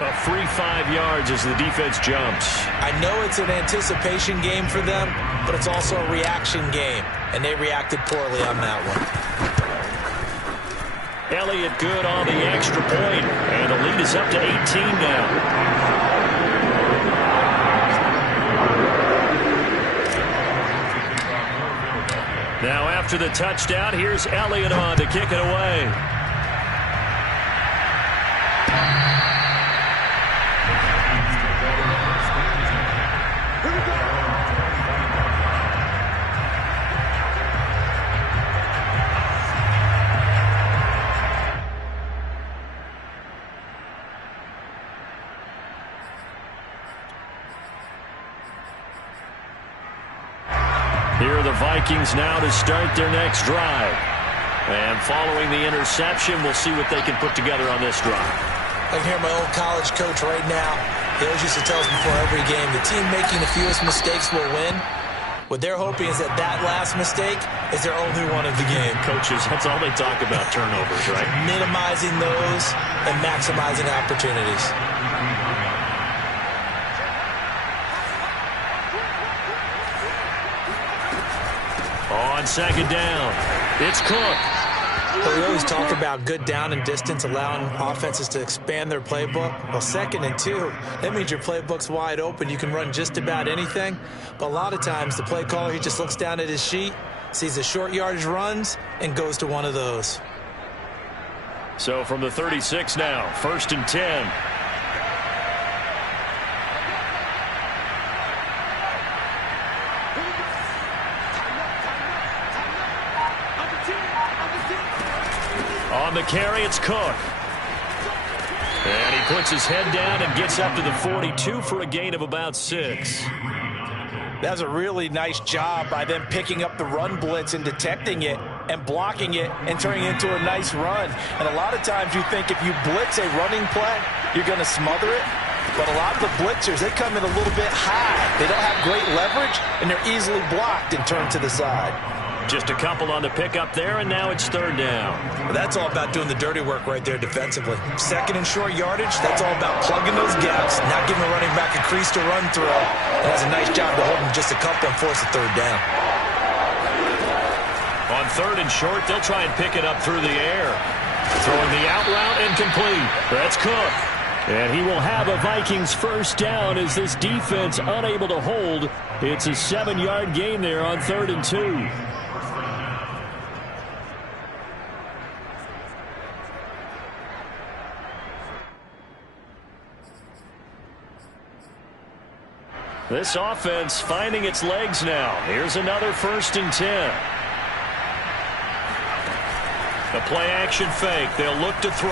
A free 5 yards as the defense jumps. I know it's an anticipation game for them, but it's also a reaction game, and they reacted poorly on that one. Elliott good on the extra point, and the lead is up to 18 now. Now after the touchdown, here's Elliott on to kick it away. Here are the Vikings now to start their next drive. And following the interception, we'll see what they can put together on this drive. I can hear my old college coach right now. He always used to tell us before every game, the team making the fewest mistakes will win. What they're hoping is that that last mistake is their only one of the game. Coaches, that's all they talk about, turnovers, right? Minimizing those and maximizing opportunities. On second down, it's Cook. But we always talk about good down and distance, allowing offenses to expand their playbook. Well, 2nd and 2, that means your playbook's wide open. You can run just about anything. But a lot of times, the play caller, he just looks down at his sheet, sees the short yardage runs, and goes to one of those. So from the 36 now, 1st and 10. On the carry, it's Cook. And he puts his head down and gets up to the 42 for a gain of about 6. That's a really nice job by them picking up the run blitz and detecting it and blocking it and turning it into a nice run. And a lot of times you think if you blitz a running play, you're going to smother it. But a lot of the blitzers, they come in a little bit high. They don't have great leverage, and they're easily blocked and turned to the side. Just a couple on the pickup there, and now it's 3rd down. Well, that's all about doing the dirty work right there defensively. 2nd and short yardage, that's all about plugging those gaps, not giving the running back a crease to run through. It has a nice job to hold him just a couple and force a 3rd down. On 3rd and short, they'll try and pick it up through the air. Throwing the out route, incomplete. That's Cook. And he will have a Vikings 1st down as this defense unable to hold. It's a 7-yard gain there on 3rd and 2. This offense finding its legs now. Here's another 1st and 10. The play-action fake. They'll look to throw.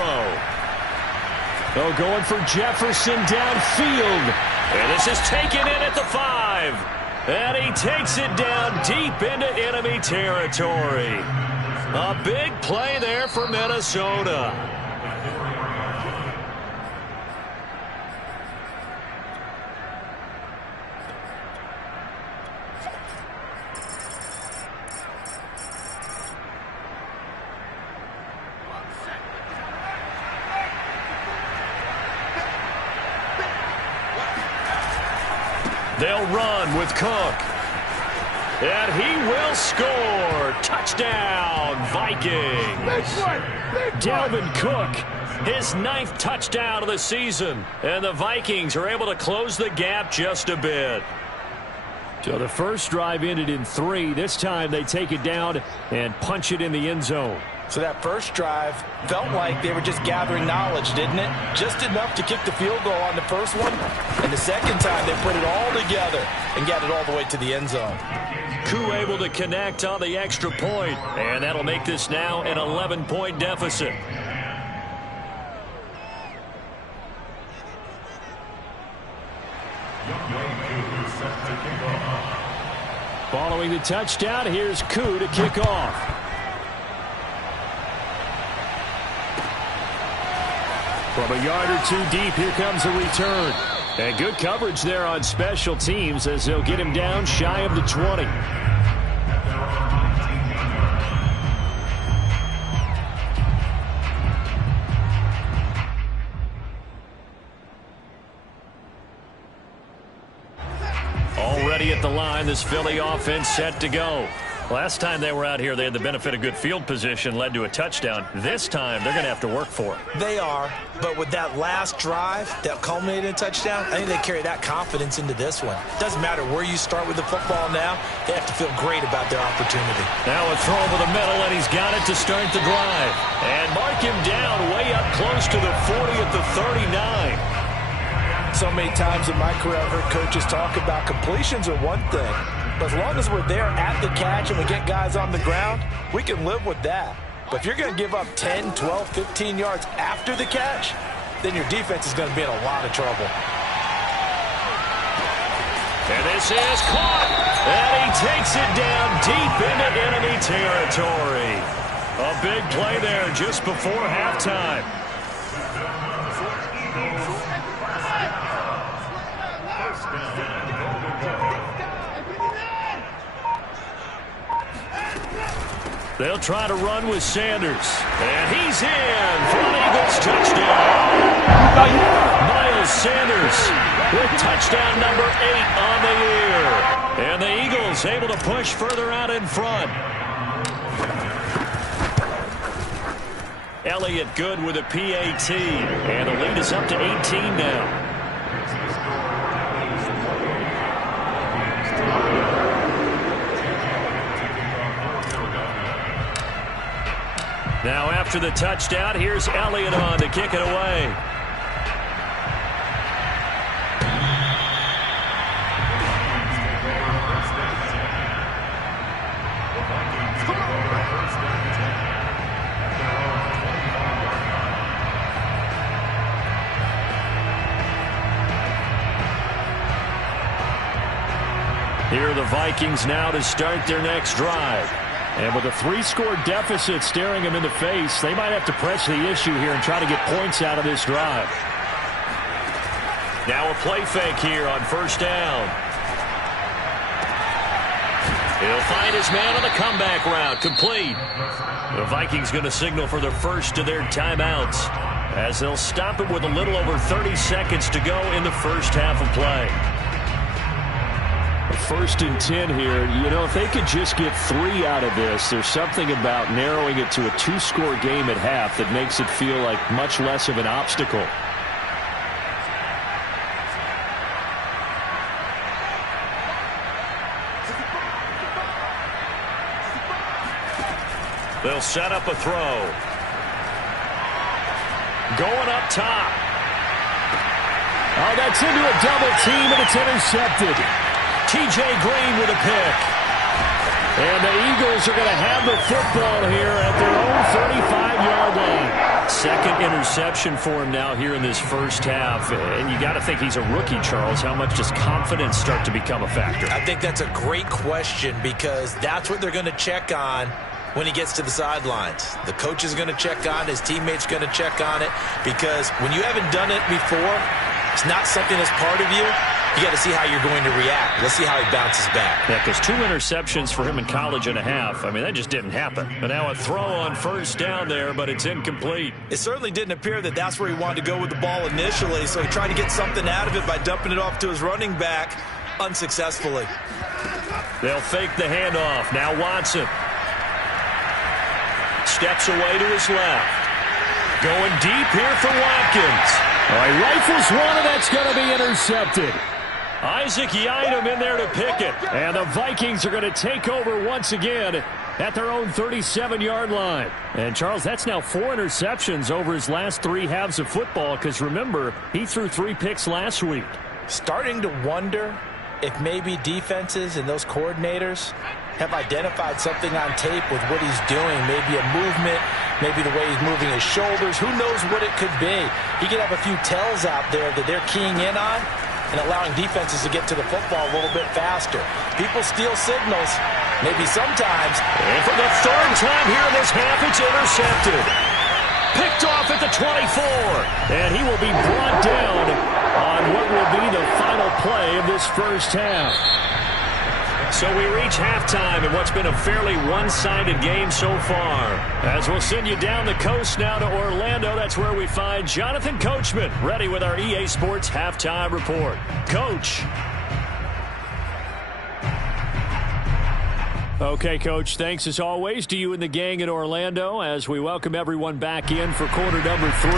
Oh, going for Jefferson downfield. And this is taken in at the 5. And he takes it down deep into enemy territory. A big play there for Minnesota. They'll run with Cook. And he will score. Touchdown, Vikings. Dalvin Cook, his 9th touchdown of the season. And the Vikings are able to close the gap just a bit. So the first drive ended in 3. This time they take it down and punch it in the end zone. So that first drive felt like they were just gathering knowledge, didn't it? Just enough to kick the field goal on the first one. And the second time, they put it all together and got it all the way to the end zone. Koo able to connect on the extra point. And that'll make this now an 11-point deficit. Following the touchdown, here's Koo to kick off. From a yard or 2 deep, here comes a return. And good coverage there on special teams as they'll get him down shy of the 20. at the line. This Philly offense set to go. Last time they were out here, they had the benefit of good field position, led to a touchdown. This time, they're going to have to work for it. They are, but with that last drive that culminated in a touchdown, I think they carry that confidence into this one. Doesn't matter where you start with the football now, they have to feel great about their opportunity. Now a throw over the middle, and he's got it to start the drive. And mark him down way up close to the 40 at the 39. So many times in my career, I've heard coaches talk about completions are one thing. But as long as we're there at the catch and we get guys on the ground, we can live with that. But if you're going to give up 10, 12, 15 yards after the catch, then your defense is going to be in a lot of trouble. And this is caught. And he takes it down deep into enemy territory. A big play there just before halftime. They'll try to run with Sanders. And he's in for an Eagles touchdown. Miles Sanders with touchdown number 8 on the year. And the Eagles able to push further out in front. Elliott good with a PAT. And the lead is up to 18 now. Now after the touchdown, here's Elliott on to kick it away. Here are the Vikings now to start their next drive. And with a 3-score deficit staring them in the face, they might have to press the issue here and try to get points out of this drive. Now a play fake here on first down. He'll find his man on the comeback route. Complete. The Vikings going to signal for the first of their timeouts as they'll stop it with a little over 30 seconds to go in the first half of play. 1st and 10 here. You know, if they could just get 3 out of this, there's something about narrowing it to a 2-score game at half that makes it feel like much less of an obstacle. They'll set up a throw. Going up top. Oh, that's into a double team, and it's intercepted. T.J. Green with a pick. And the Eagles are going to have the football here at their own 35-yard line. Second interception for him now here in this first half. And you got to think he's a rookie, Charles. How much does confidence start to become a factor? I think that's a great question because that's what they're going to check on when he gets to the sidelines. The coach is going to check on it. His teammates going to check on it because when you haven't done it before, it's not something that's part of you. You got to see how you're going to react. Let's see how he bounces back. Yeah, because 2 interceptions for him in college and a half. I mean, that just didn't happen. But now a throw on first down there, but it's incomplete. It certainly didn't appear that that's where he wanted to go with the ball initially, so he tried to get something out of it by dumping it off to his running back unsuccessfully. They'll fake the handoff. Now Watson steps away to his left. Going deep here for Watkins. All right, rifles one, and that's going to be intercepted. Isaac Yiadom in there to pick it. And the Vikings are going to take over once again at their own 37-yard line. And, Charles, that's now 4 interceptions over his last 3 halves of football because, remember, he threw 3 picks last week. Starting to wonder if maybe defenses and those coordinators have identified something on tape with what he's doing. Maybe a movement, maybe the way he's moving his shoulders. Who knows what it could be? He could have a few tells out there that they're keying in on and allowing defenses to get to the football a little bit faster. People steal signals, maybe sometimes. And for the 3rd time here in this half, it's intercepted. Picked off at the 24. And he will be brought down on what will be the final play of this first half. So we reach halftime in what's been a fairly one-sided game so far. As we'll send you down the coast now to Orlando, that's where we find Jonathan Coachman, ready with our EA Sports Halftime Report. Coach. Okay, Coach, thanks as always to you and the gang in Orlando as we welcome everyone back in for quarter number 3. The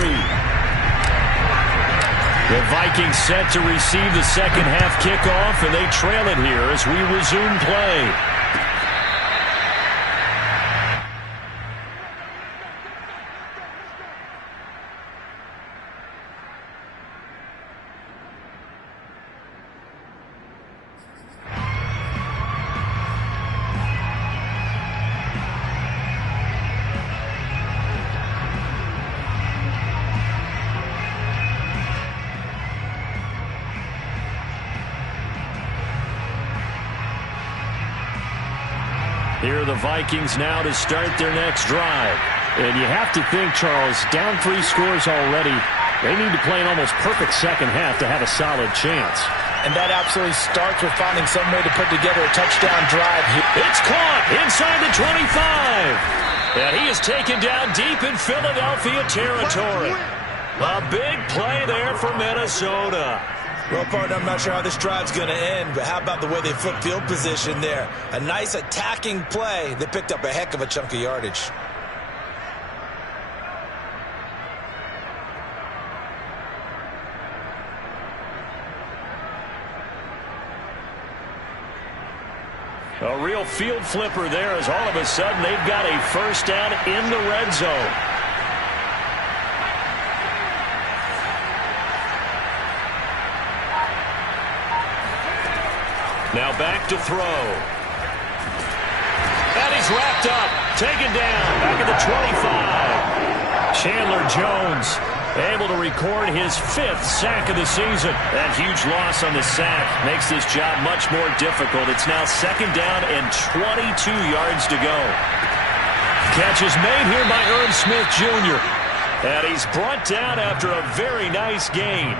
Vikings set to receive the second half kickoff, and they trail it here as we resume play. Here are the Vikings now to start their next drive. And you have to think, Charles, down 3 scores already. They need to play an almost perfect second half to have a solid chance. And that absolutely starts with finding some way to put together a touchdown drive. It's caught inside the 25. And he is taken down deep in Philadelphia territory. A big play there for Minnesota. Well, partner, I'm not sure how this drive's going to end, but how about the way they flip field position there? A nice attacking play. They picked up a heck of a chunk of yardage. A real field flipper there as all of a sudden they've got a first down in the red zone. Now back to throw. And he's wrapped up. Taken down. Back at the 25. Chandler Jones able to record his 5th sack of the season. That huge loss on the sack makes this job much more difficult. It's now second down and 22 yards to go. Catch is made here by Irv Smith Jr. And he's brought down after a very nice gain.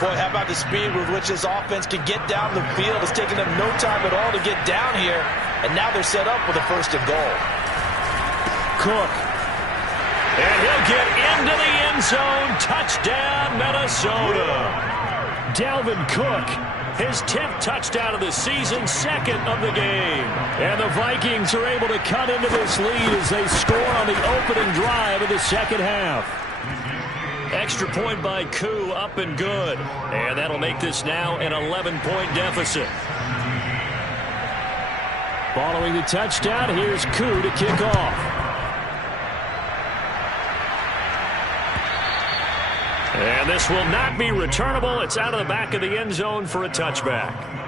Boy, how about the speed with which this offense can get down the field? It's taken them no time at all to get down here, and now they're set up with a 1st and goal. Cook. And he'll get into the end zone. Touchdown, Minnesota. Dalvin Cook, his 10th touchdown of the season, 2nd of the game. And the Vikings are able to cut into this lead as they score on the opening drive of the second half. Extra point by Koo, up and good. And that'll make this now an 11-point deficit. Following the touchdown, here's Koo to kick off. And this will not be returnable. It's out of the back of the end zone for a touchback.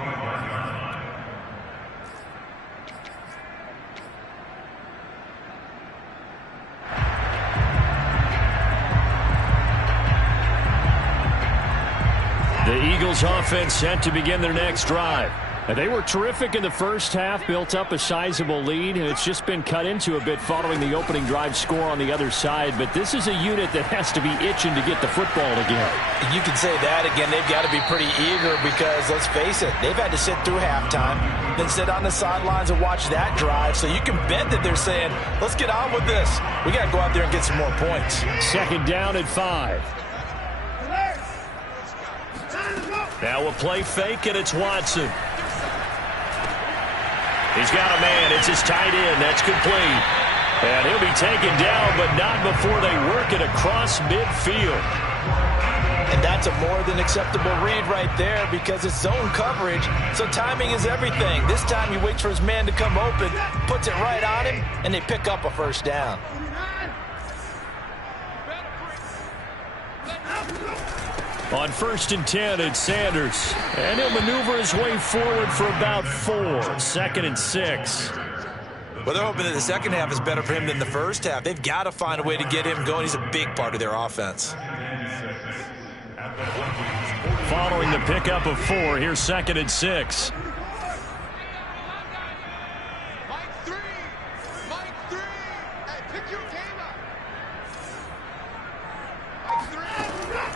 The Eagles offense set to begin their next drive. They were terrific in the first half, built up a sizable lead, and it's just been cut into a bit following the opening drive score on the other side. But this is a unit that has to be itching to get the football again. You can say that again. They've got to be pretty eager because, let's face it, they've had to sit through halftime, then sit on the sidelines and watch that drive. So you can bet that they're saying, let's get on with this. We got to go out there and get some more points. Second down at 5. Now a play fake, and it's Watson. He's got a man. It's his tight end. That's complete. And he'll be taken down, but not before they work it across midfield. And that's a more than acceptable read right there because it's zone coverage, so timing is everything. This time he waits for his man to come open, puts it right on him, and they pick up a first down. On 1st and 10, it's Sanders. And he'll maneuver his way forward for about 4. 2nd and 6. Well, they're hoping that the second half is better for him than the first half. They've got to find a way to get him going. He's a big part of their offense. Following the pickup of 4, here's 2nd and 6.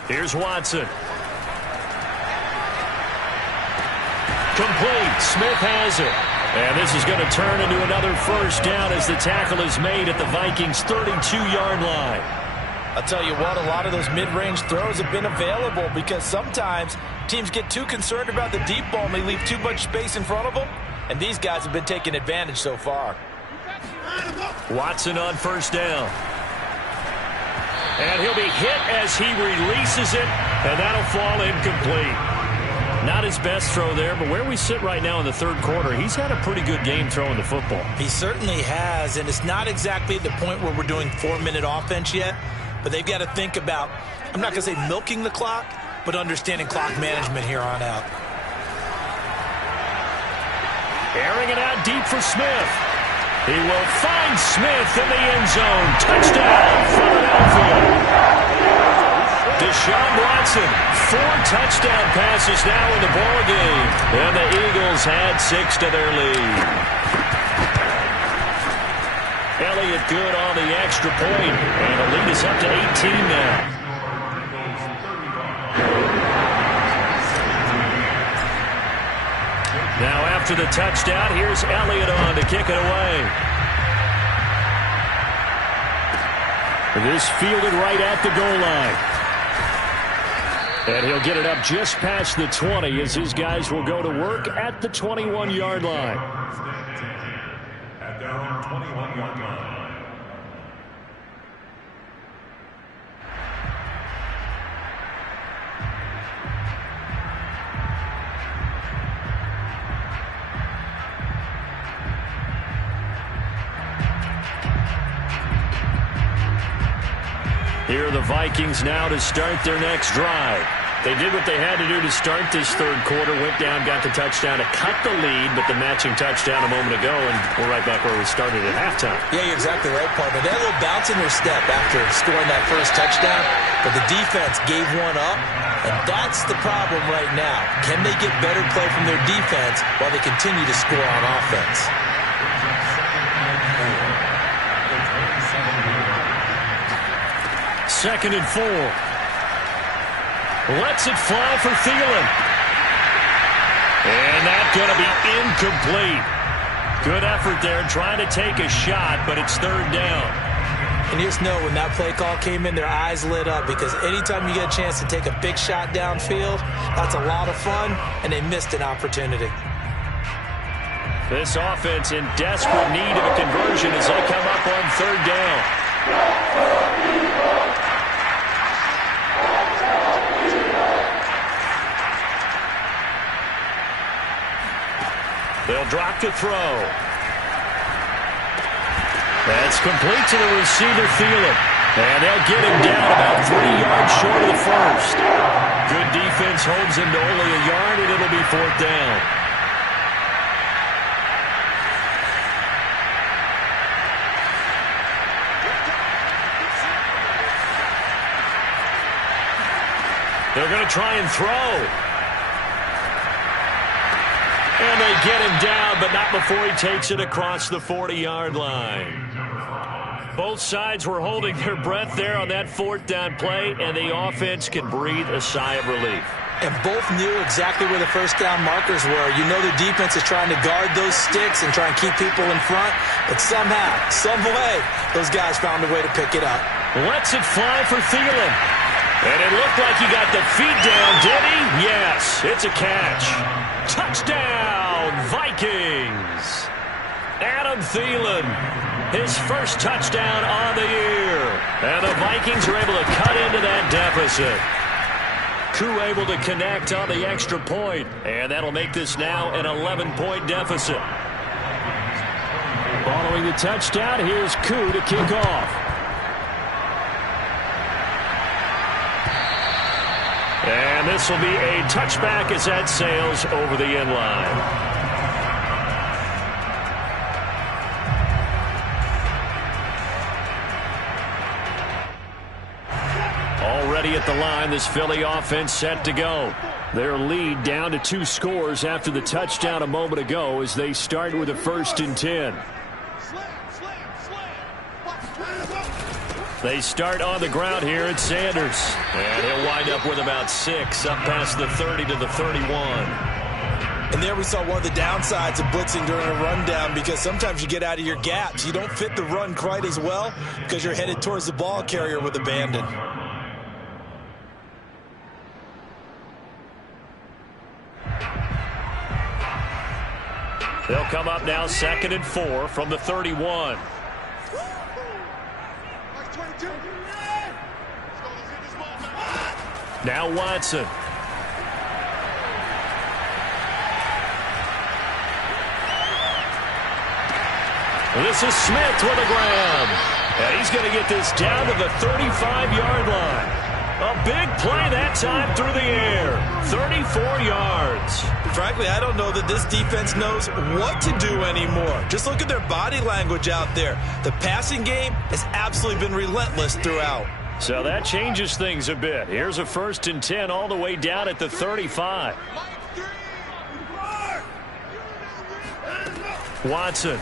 Here's Watson. Complete. Smith has it. And this is going to turn into another first down as the tackle is made at the Vikings' 32-yard line. I'll tell you what, a lot of those mid-range throws have been available because sometimes teams get too concerned about the deep ball and they leave too much space in front of them. and these guys have been taking advantage so far. Watson on first down. And he'll be hit as he releases it, and that'll fall incomplete. Not his best throw there, but where we sit right now in the third quarter, he's had a pretty good game throwing the football. He certainly has, and it's not exactly the point where we're doing 4-minute offense yet, but they've got to think about, I'm not going to say milking the clock, but understanding clock management here on out. Airing it out deep for Smith. He will find Smith in the end zone. Touchdown, Philadelphia. Deshaun Watson, 4 touchdown passes now in the ballgame. And the Eagles add 6 to their lead. Elliott good on the extra point, and the lead is up to 18 now. Now after the touchdown, here's Elliott on to kick it away. This fielded right at the goal line. And he'll get it up just past the 20 as his guys will go to work at the 21-yard line. At their own 21-yard line. Here are the Vikings now to start their next drive. They did what they had to do to start this third quarter, went down, got the touchdown to cut the lead, but the matching touchdown a moment ago, and we're right back where we started at halftime. Yeah, you're exactly right, partner. They had a little bounce in their step after scoring that first touchdown, but the defense gave one up, and that's the problem right now. Can they get better play from their defense while they continue to score on offense? Second and 4. Lets it fly for Thielen. And that's going to be incomplete. Good effort there trying to take a shot, but it's third down. And you just know when that play call came in, their eyes lit up because anytime you get a chance to take a big shot downfield, that's a lot of fun, and they missed an opportunity. This offense in desperate need of a conversion as they come up on third down. They'll drop to throw. That's complete to the receiver, Thielen. And they'll get him down about 3 yards short of the first. Good defense holds him to only a yard, and it'll be fourth down. They're going to try and throw. And they get him down, but not before he takes it across the 40-yard line. Both sides were holding their breath there on that fourth down play, and the offense can breathe a sigh of relief. And both knew exactly where the first down markers were. You know the defense is trying to guard those sticks and try and keep people in front, but somehow, some way, those guys found a way to pick it up. Lets it fly for Thielen. And it looked like he got the feet down, did he? Yes, it's a catch. Touchdown, Vikings. Adam Thielen, his first touchdown on the year. And the Vikings are able to cut into that deficit. Koo able to connect on the extra point, and that'll make this now an 11-point deficit. Following the touchdown, here's Koo to kick off. And this will be a touchback as that sails over the end line. Already at the line, this Philly offense set to go. Their lead down to 2 scores after the touchdown a moment ago as they start with a 1st and 10. They start on the ground here at Sanders. And he'll wind up with about 6 up past the 30 to the 31. And there we saw one of the downsides of blitzing during a rundown because sometimes you get out of your gaps. You don't fit the run quite as well because you're headed towards the ball carrier with abandon. They'll come up now 2nd and 4 from the 31. Now Watson. This is Smith with a grab. And he's going to get this down to the 35-yard line. A big play that time through the air. 34 yards. Frankly, I don't know that this defense knows what to do anymore. Just look at their body language out there. The passing game has absolutely been relentless throughout. So that changes things a bit. Here's a 1st and 10 all the way down at the 35. Watson.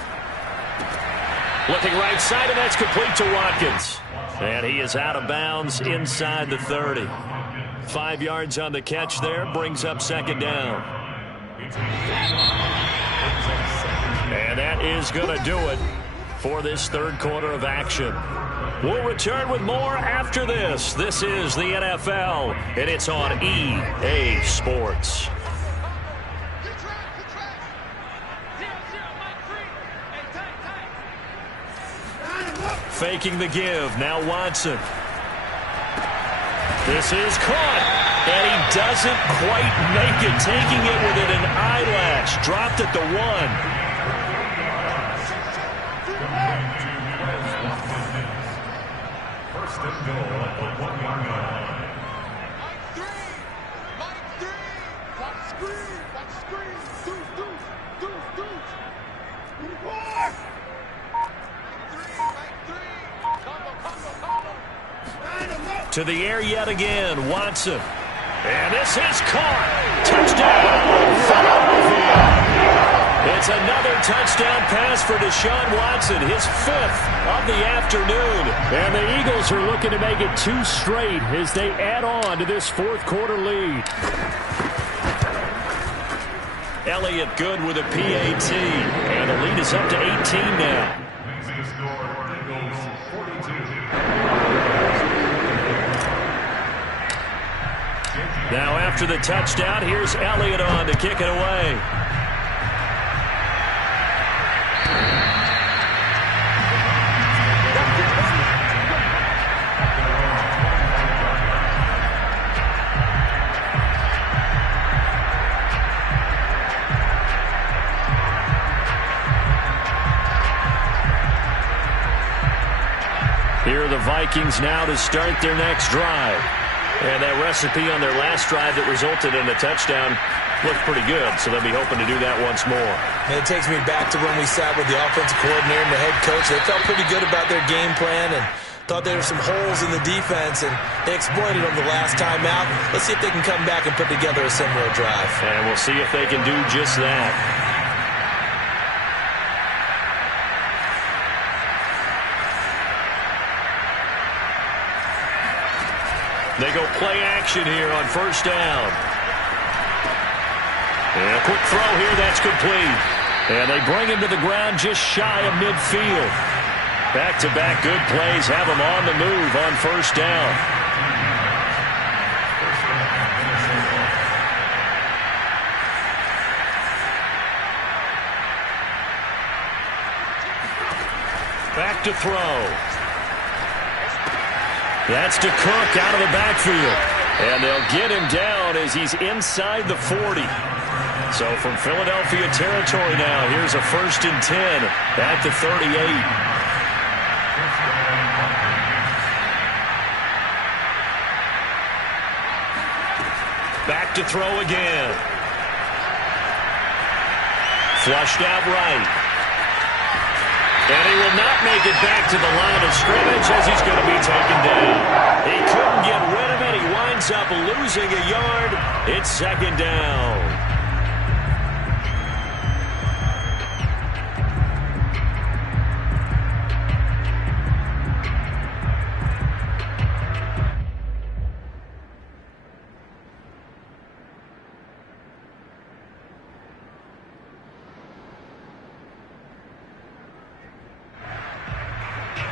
Looking right side, and that's complete to Watkins. And he is out of bounds inside the 30. 5 yards on the catch there, brings up 2nd down. And that is going to do it for this 3rd quarter of action. We'll return with more after this. This is the NFL, and it's on EA Sports. Faking the give. Now Watson. This is caught. And he doesn't quite make it. Taking it within an eyelash. Dropped at the 1. To the air yet again, Watson. And this is caught. Touchdown, Philadelphia. It's another touchdown pass for Deshaun Watson, his 5th of the afternoon. And the Eagles are looking to make it 2 straight as they add on to this 4th quarter lead. Elliott good with a PAT. And the lead is up to 18 now. Now after the touchdown, here's Elliott on to kick it away. Here are the Vikings now to start their next drive. And that recipe on their last drive that resulted in a touchdown looked pretty good, so they'll be hoping to do that once more. And it takes me back to when we sat with the offensive coordinator and the head coach. They felt pretty good about their game plan and thought there were some holes in the defense, and they exploited them the last time out. Let's see if they can come back and put together a similar drive. And we'll see if they can do just that. They go play action here on 1st down. And a quick throw here, that's complete. And they bring him to the ground just shy of midfield. Back-to-back good plays have him on the move on 1st down. Back to throw. That's to Cook out of the backfield. And they'll get him down as he's inside the 40. So from Philadelphia territory now, here's a 1st and 10 at the 38. Back to throw again. Flushed out right. And he will not make it back to the line of scrimmage as he's going to be taken down. He couldn't get rid of it. He winds up losing a yard. It's 2nd down.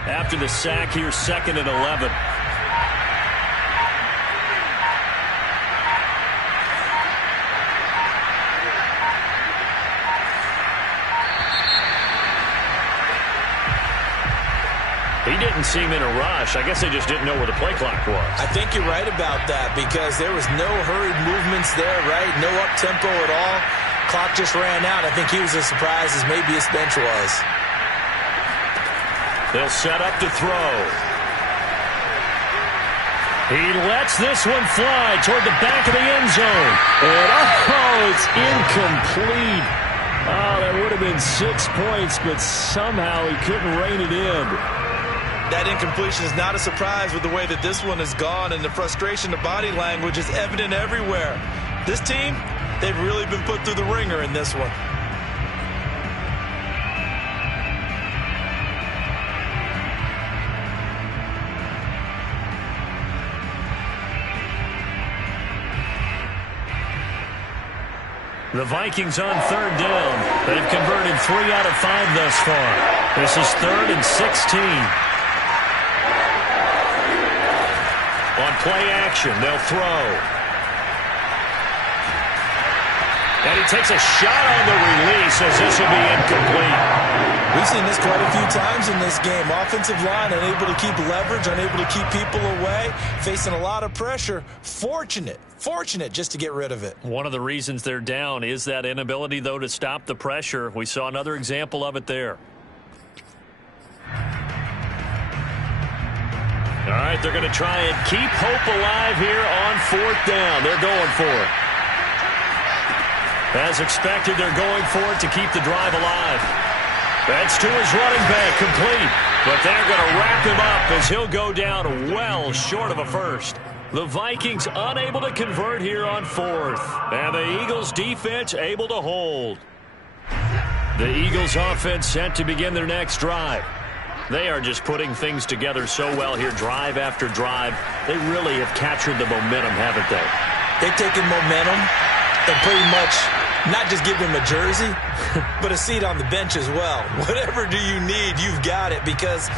After the sack, here's 2nd and 11. He didn't seem in a rush. I guess they just didn't know where the play clock was. I think you're right about that because there was no hurried movements there, right? No up-tempo at all. Clock just ran out. I think he was as surprised as maybe his bench was. They'll set up to throw. He lets this one fly toward the back of the end zone. And, it's incomplete. Oh, that would have been 6 points, but somehow he couldn't rein it in. That incompletion is not a surprise with the way that this one has gone, and the frustration, the body language is evident everywhere. This team, they've really been put through the ringer in this one. The Vikings on third down. They've converted 3 out of 5 thus far. This is 3rd and 16. On play action, they'll throw. And he takes a shot on the release as this will be incomplete. We've seen this quite a few times in this game. Offensive line unable to keep leverage, unable to keep people away, facing a lot of pressure. Fortunate just to get rid of it. One of the reasons they're down is that inability, though, to stop the pressure. We saw another example of it there. All right, they're going to try and keep hope alive here on 4th down. They're going for it. As expected, they're going for it to keep the drive alive. That's to his running back, complete. But they're going to wrap him up as he'll go down well short of a first. The Vikings unable to convert here on 4th. And the Eagles defense able to hold. The Eagles offense set to begin their next drive. They are just putting things together so well here, drive after drive. They really have captured the momentum, haven't they? They've taken momentum and pretty much not just give him a jersey, but a seat on the bench as well. Whatever do you need, you've got it, because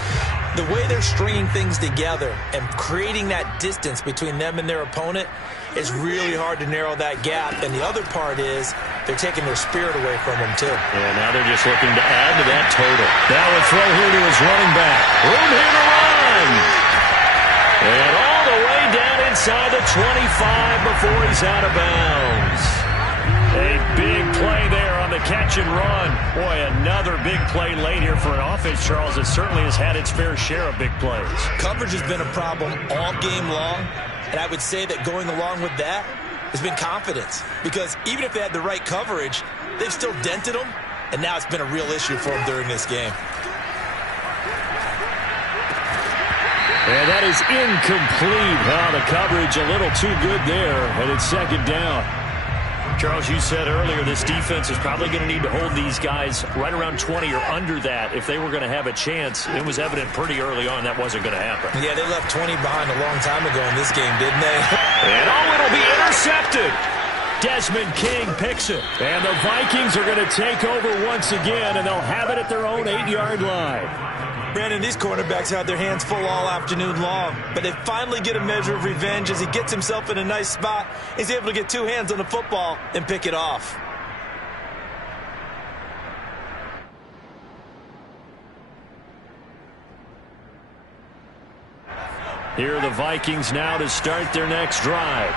the way they're stringing things together and creating that distance between them and their opponent is really hard to narrow that gap. And the other part is they're taking their spirit away from them, too. Yeah, now they're just looking to add to that total. Now a throw here to his running back. Room here to run. And all the way down inside the 25 before he's out of bounds. A big play there on the catch and run. Boy, another big play late here for an offense, Charles, that certainly has had its fair share of big plays. Coverage has been a problem all game long, and I would say that going along with that has been confidence, because even if they had the right coverage, they've still dented them, and now it's been a real issue for them during this game. And that is incomplete. Well, the coverage a little too good there, and it's 2nd down. Charles, you said earlier this defense is probably going to need to hold these guys right around 20 or under that if they were going to have a chance. It was evident pretty early on that wasn't going to happen. Yeah, they left 20 behind a long time ago in this game, didn't they? And it'll be intercepted. Desmond King picks it. And the Vikings are going to take over once again, and they'll have it at their own 8-yard line. Brandon, these cornerbacks had their hands full all afternoon long, but they finally get a measure of revenge as he gets himself in a nice spot. He's able to get 2 hands on the football and pick it off. Here are the Vikings now to start their next drive.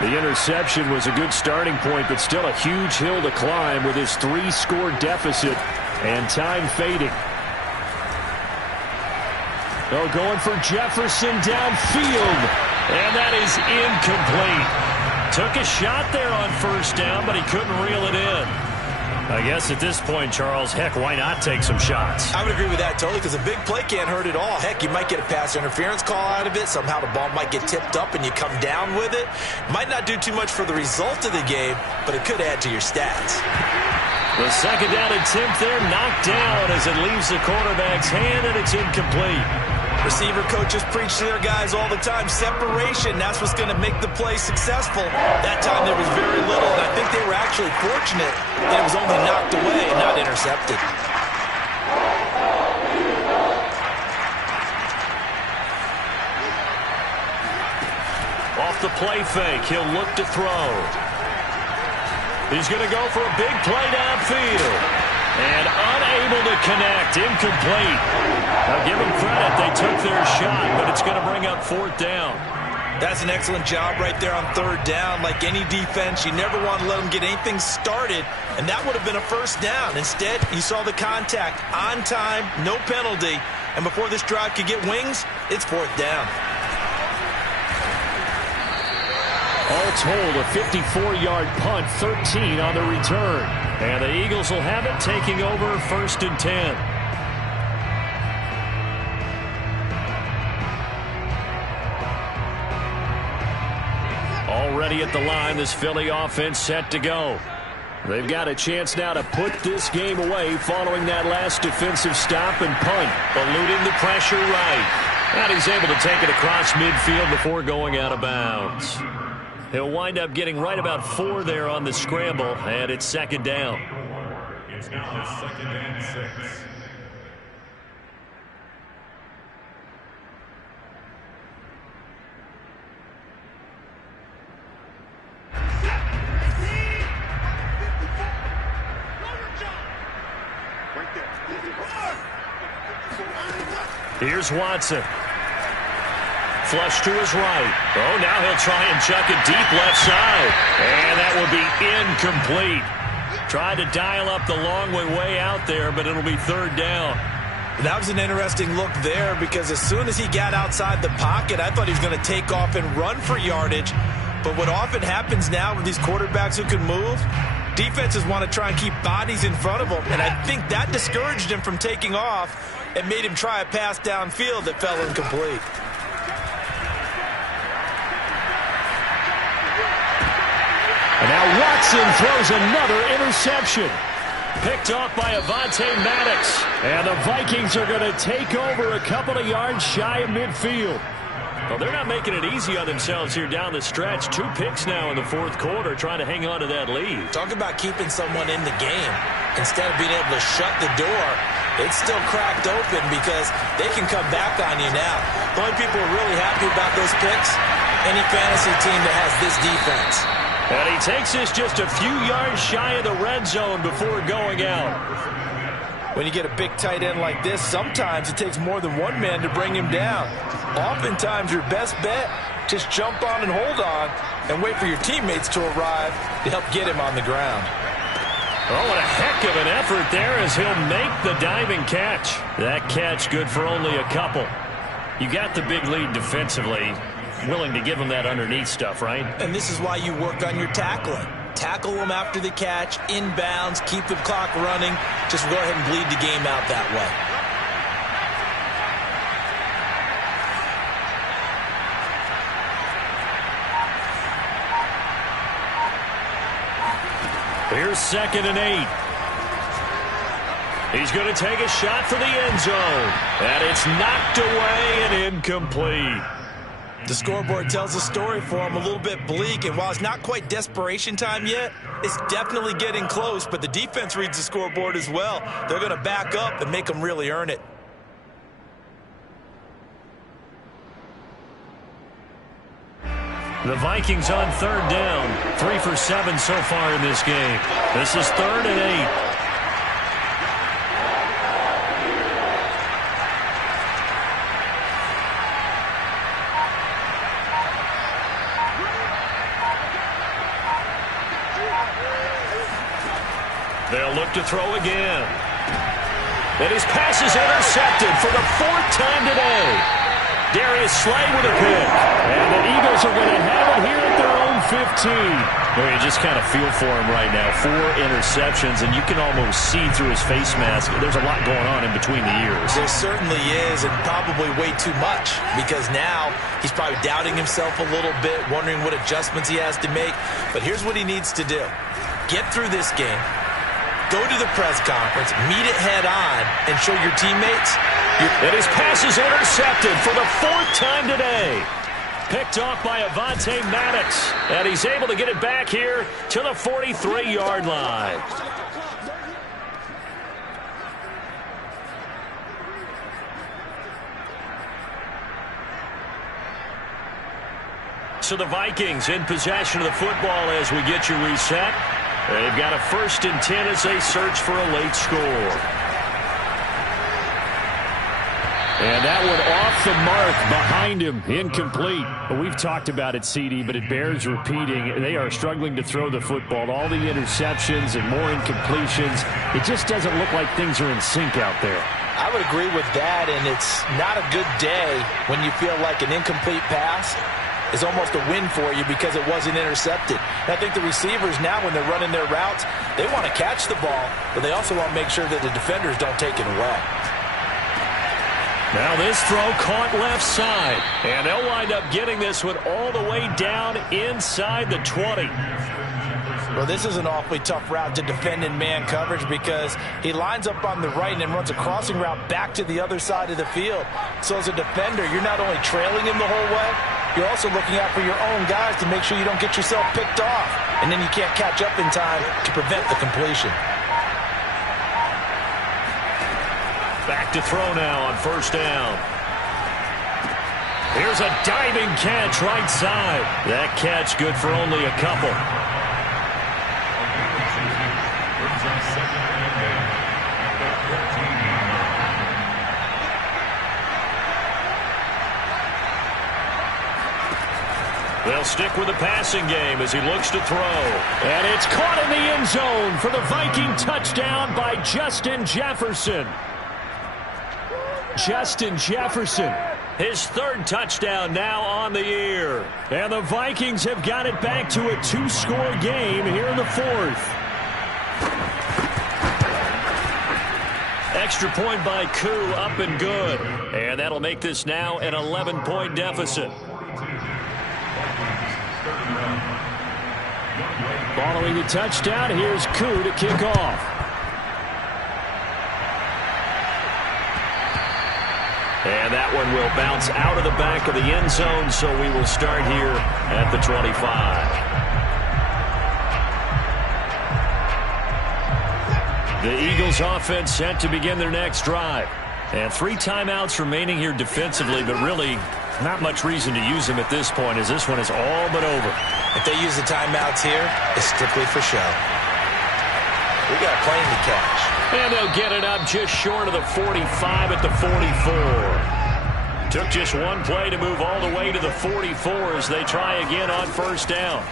The interception was a good starting point, but still a huge hill to climb with his 3-score deficit and time fading. Oh, going for Jefferson downfield. And that is incomplete. Took a shot there on 1st down, but he couldn't reel it in. I guess at this point, Charles, heck, why not take some shots? I would agree with that totally, because a big play can't hurt at all. Heck, you might get a pass interference call out of it. Somehow the ball might get tipped up and you come down with it. Might not do too much for the result of the game, but it could add to your stats. The 2nd down attempt there knocked down as it leaves the quarterback's hand, and it's incomplete. Receiver coaches preach to their guys all the time. Separation, that's what's going to make the play successful. That time there was very little, and I think they were actually fortunate that it was only knocked away and not intercepted. Off the play fake, he'll look to throw. He's going to go for a big play downfield. And unable to connect. Incomplete. Now give them credit. They took their shot, but it's going to bring up 4th down. That's an excellent job right there on 3rd down. Like any defense, you never want to let them get anything started, and that would have been a 1st down. Instead, you saw the contact on time, no penalty, and before this drive could get wings, it's 4th down. All told, a 54-yard punt, 13 on the return. And the Eagles will have it, taking over 1st and 10. Already at the line, this Philly offense set to go. They've got a chance now to put this game away following that last defensive stop and punt, eluding the pressure right. And he's able to take it across midfield before going out of bounds. He'll wind up getting right about 4 there on the scramble, and it's 2nd down. It's now 2nd and 6. Here's Watson. Flush to his right. Oh, now he'll try and chuck it deep left side. And that will be incomplete. Tried to dial up the long way out there, but it'll be 3rd down. That was an interesting look there because as soon as he got outside the pocket, I thought he was going to take off and run for yardage. But what often happens now with these quarterbacks who can move, defenses want to try and keep bodies in front of them. And I think that discouraged him from taking off and made him try a pass downfield that fell incomplete. And now Watson throws another interception. Picked off by Avonte Maddox. And the Vikings are going to take over a couple of yards shy of midfield. Well, they're not making it easy on themselves here down the stretch. 2 picks now in the 4th quarter trying to hang on to that lead. Talk about keeping someone in the game. Instead of being able to shut the door, it's still cracked open because they can come back on you now. The only people who are really happy about those picks, any fantasy team that has this defense. And he takes this just a few yards shy of the red zone before going out. When you get a big tight end like this, sometimes it takes more than one man to bring him down. Oftentimes, your best bet, just jump on and hold on and wait for your teammates to arrive to help get him on the ground. Oh, what a heck of an effort there as he'll make the diving catch. That catch good for only a couple. You got the big lead defensively. Willing to give him that underneath stuff, right? And this is why you work on your tackling. Tackle them after the catch, inbounds, keep the clock running. Just go ahead and bleed the game out that way. Here's 2nd and 8. He's going to take a shot for the end zone. And it's knocked away and incomplete. The scoreboard tells a story for him, a little bit bleak, and while it's not quite desperation time yet, it's definitely getting close, but the defense reads the scoreboard as well. They're going to back up and make them really earn it. The Vikings on 3rd down, 3 for 7 so far in this game. This is 3rd and 8. They'll look to throw again. And his pass is intercepted for the 4th time today. Darius Slay with a pick. And the Eagles are going to have it here at their own 15. Well, you just kind of feel for him right now. 4 interceptions, and you can almost see through his face mask. There's a lot going on in between the ears. There certainly is, and probably way too much, because now he's probably doubting himself a little bit, wondering what adjustments he has to make. But here's what he needs to do. Get through this game. Go to the press conference, meet it head on, and show your teammates. And his pass is intercepted for the 4th time today. Picked off by Avonte Maddox. And he's able to get it back here to the 43-yard line. So the Vikings in possession of the football as we get you reset. They've got a 1st and 10 as they search for a late score. And that one off the mark behind him, incomplete. Well, we've talked about it, CD, but it bears repeating. They are struggling to throw the football. All the interceptions and more incompletions. It just doesn't look like things are in sync out there. I would agree with that, and it's not a good day when you feel like an incomplete pass is almost a win for you because it wasn't intercepted. And I think the receivers now, when they're running their routes, they want to catch the ball, but they also want to make sure that the defenders don't take it away. Now this throw caught left side, and they'll wind up getting this one all the way down inside the 20. Well, this is an awfully tough route to defend in man coverage because he lines up on the right and then runs a crossing route back to the other side of the field. So as a defender, you're not only trailing him the whole way, you're also looking out for your own guys to make sure you don't get yourself picked off. And then you can't catch up in time to prevent the completion. Back to throw now on 1st down. Here's a diving catch right side. That catch good for only a couple. They'll stick with the passing game as he looks to throw. And it's caught in the end zone for the Viking touchdown by Justin Jefferson. Justin Jefferson, his 3rd touchdown now on the year. And the Vikings have got it back to a 2-score game here in the 4th. Extra point by Koo, up and good. And that'll make this now an 11-point deficit. Following the touchdown, here's Koo to kick off. And that one will bounce out of the back of the end zone, so we will start here at the 25. The Eagles offense set to begin their next drive. And 3 timeouts remaining here defensively, but really not much reason to use them at this point as this one is all but over. If they use the timeouts here, it's strictly for show. We got a plane to catch. And they'll get it up just short of the 45 at the 44. Took just one play to move all the way to the 44 as they try again on 1st down.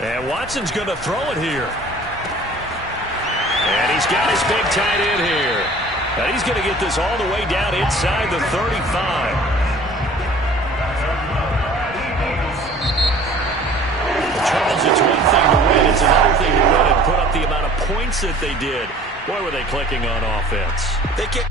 And Watson's going to throw it here. And he's got his big tight end here. And he's going to get this all the way down inside the 35. Charles, it's one thing to win. It's another thing to win and put up the amount of points that they did. Boy, were they clicking on offense. They get